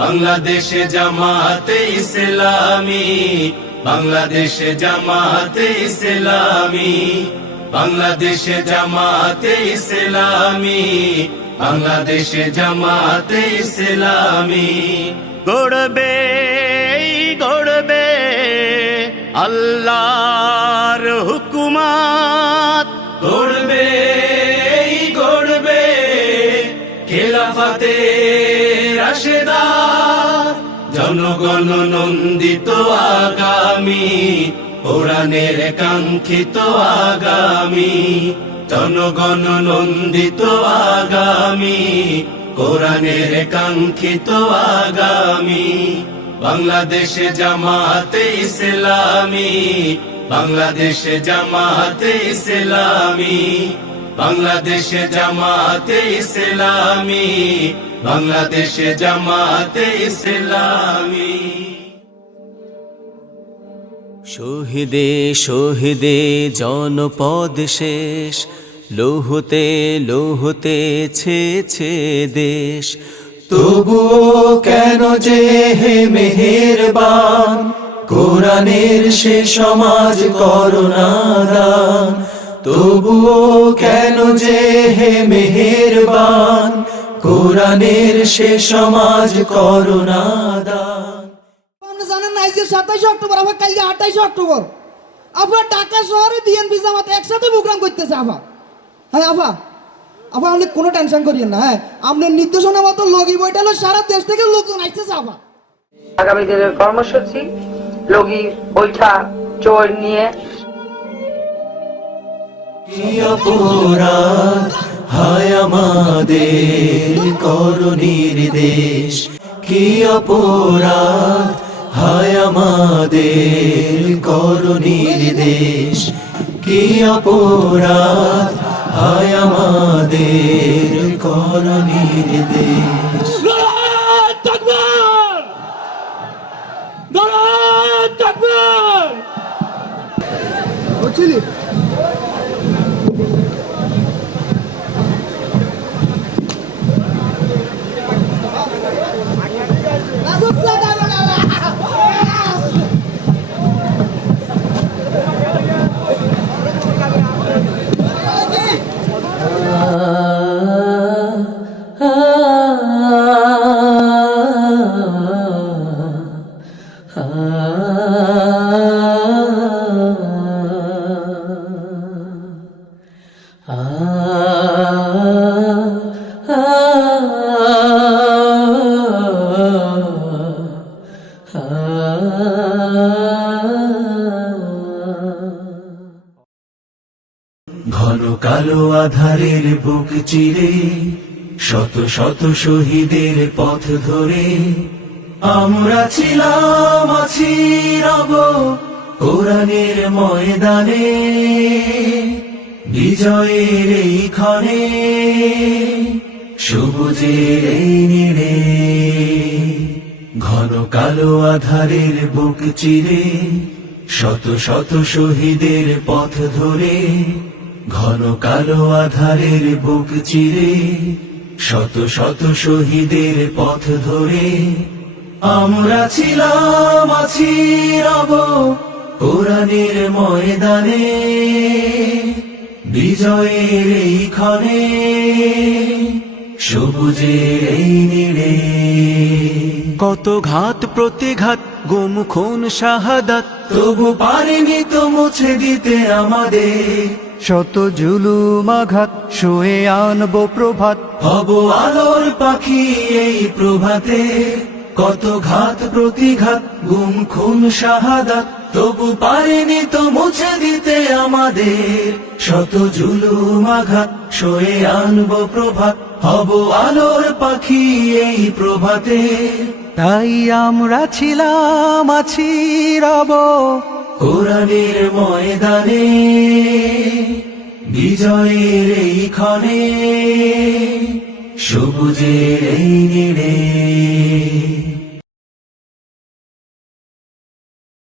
বাংলাদেশে জামাতে ইসলামী, বাংলাদেশে জামাতে ইসলামী, বাংলাদেশে জামাতে ইসলামী, বাংলাদেশে জামাতে ইসলামী। গড়বে গড়বে আল্লাহর হুকুমত, গড়বে গড়বে খেলাফতে রাশেদা, জনগণ নন্দিত আগামী, কোরআনের কাঙ্ক্ষিত আগামী, জনগণ নন্দিত আগামী, কোরআনের কাঙ্ক্ষিত আগামী। বাংলাদেশে জামাতে ইসলামী, বাংলাদেশে জামাতে ইসলামী, বাংলাদেশে জামাতে ইসলামী, বাংলাদেশে জামাতে ইসলামী। শহীদে শহীদে জনপদ শেষ, লৌহতে লৌহতে ছেছে দেশ। তবুও কেন যে হে মেহেরবান, কোরআনের সে সমাজ করোনা দান। তবুও কেন যে হে মেহেরবান, কোরআনের সে সমাজ করোনা দান। আপনি জানেন না, আজকে 27 অক্টোবর, আবার কালকে 28 অক্টোবর। আবার ঢাকা শহরে বিএনপি জামাত একসাথে প্রোগ্রাম করতেছে। হ্যাঁ আপনি কোনো টেনশন করিয়েন না। হ্যাঁ, আপনার নির্দেশনা মতো লগি বইটালো, সারা দেশ থেকে লোকজন আসতেছে। আগামী দিনের কর্মসূচি লগি বৈঠা চোর নিয়ে। কি অপরাধ হায় আমাদের করণীর দেশ, কি অপরাধ হায় আমাদের করণীর দেশ, কি অপরাধ হায় আমাদের করণীর দেশ। বুঝলি? ঘন কালো আধারের বুক চিরে, শত শত শহীদের পথ ধরে, আমরা ছিলাম আছি রব কোরআনের ময়দানে। বিজয়ের এই ক্ষণে, সবুজের এই নীড়ে, ঘন কালো আধারের বুক চিরে, শত শত শহীদের পথ ধরে, ঘন কালো আধারের বুক চিরে, শত শত শহীদের পথ ধরে, আমরা ছিলাম আছি রব কোরআনের ময়দানে। বিজয়ের এই ক্ষণে, সবুজের এই নীড়ে, কত ঘাত প্রতিঘাত, গুম খুন শাহাদাত, তবু পারেনি তো মুছে দিতে আমাদের। শত জুলুম আঘাত সয়ে আনবো প্রভাত, হব আলোর পাখি এই প্রভাতে। কত ঘাত প্রতিঘাত, গুম খুন শাহাদাত, তবু পারেনি তো মুছে দিতে আমাদের। শত জুলুম আঘাত সয়ে আনবো প্রভাত, হব আলোর পাখি এই প্রভাতে। তাই আমরা ছিলাম আছি রব কোরআনের ময়দানে। বিজয়ের এই ক্ষণে, সবুজের এই নীড়ে।